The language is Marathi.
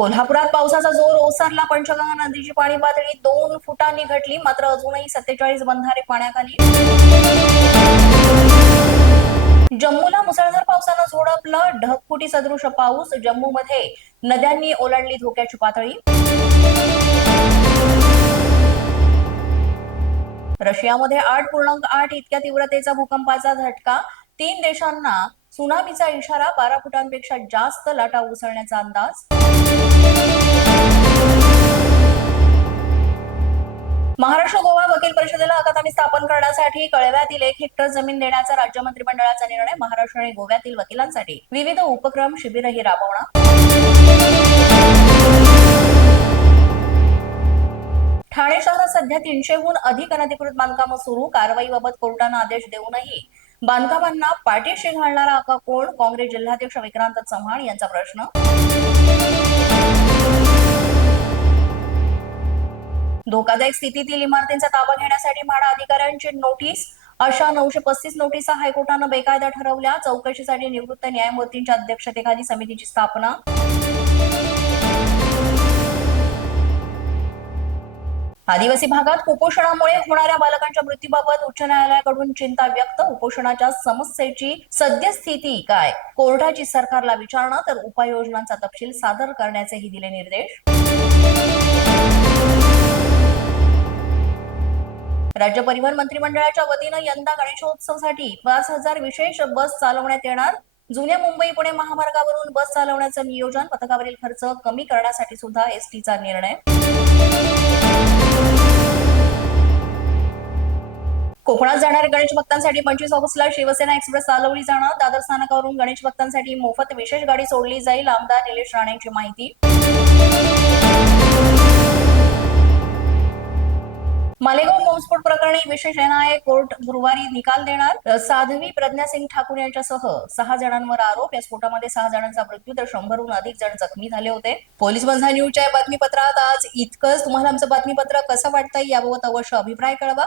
कोल्हापुरात पावसाचा जोर ओसरला. पंचगंगा नदीची पाणी पातळी दोन फुटांनी घटली मात्र अजूनही सत्तेचाळीस बंधारे पाण्याखाली. जम्मूला मुसळधार पावसानं झोडपलं ढगफुटी सदृश पाऊस जम्मूमध्ये नद्यांनी ओलांडली धोक्याची पातळी. रशियामध्ये आठ पूर्णांक आठ इतक्या तीव्रतेचा भूकंपाचा झटका. तीन देशांना सुनामीचा इशारा बारा फुटांपेक्षा जास्त लाटा उसळण्याचा अंदाज. महाराष्ट्र गोवा वकील परिषदेला अकादमी स्थापन करण्यासाठी कळव्यातील एक हेक्टर जमीन देण्याचा राज्य मंत्रिमंडळाचा निर्णय महाराष्ट्र आणि गोव्यातील वकिलांसाठी. विविध उपक्रम शिबिरही राबवणार. ठाणे शहरात सध्या तीनशेहून अधिक अनधिकृत बांधकामं सुरू. कारवाईबाबत कोर्टानं आदेश देऊनही बांधकामांना पाठीशी घालणारा आका कोण? काँग्रेस जिल्हाध्यक्ष विक्रांत चव्हाण यांचा प्रश्न. धोकादायक स्थितीतील इमारतींचा ताबा घेण्यासाठी म्हाडा अधिकाऱ्यांची नोटीस. अशा नऊशे पस्तीस नोटिसा हायकोर्टानं बेकायदा ठरवल्या. चौकशीसाठी निवृत्त न्यायमूर्तींच्या अध्यक्षतेखाली समितीची स्थापना. आदिवासी भागात कुपोषणामुळे होणाऱ्या बालकांच्या मृत्यूबाबत उच्च न्यायालयाकडून चिंता व्यक्त. उपोषणाच्या समस्येची सद्यस्थिती काय? कोर्टाची सरकारला विचारणा तर उपाययोजनांचा तपशील सादर करण्याचेही दिले निर्देश. राज्य परिवहन मंत्रिमंडळाच्या वतीनं यंदा गणेशोत्सवासाठी पाच हजार विशेष बस चालवण्यात येणार. जुन्या मुंबई पुणे महामार्गावरून बस चालवण्याचं नियोजन पथकावरील खर्च कमी करण्यासाठी सुद्धा एसटीचा निर्णय. कोकणात जाणाऱ्या गणेश भक्तांसाठी पंचवीस ऑगस्टला शिवसेना एक्सप्रेस चालवली जाणार. दादर स्थानकावरून गणेश भक्तांसाठी मोफत विशेष गाडी सोडली जाईल आमदार निलेश राणेंची माहिती. मालेगाव बॉम्बस्फोट प्रकरणी विशेष एनआयए कोर्ट गुरुवारी निकाल देणार. साध्वी प्रज्ञा सिंग ठाकूर यांच्यासह सहा जणांवर आरोप. या स्फोटामध्ये सहा जणांचा मृत्यू तर शंभरहून अधिक जण जखमी झाले होते. पोलीस बंधा न्यूजच्या बातमीपत्रात आज इतकंच. तुम्हाला आमचं बातमीपत्र कसं वाटतंय याबाबत अवश्य अभिप्राय कळवा.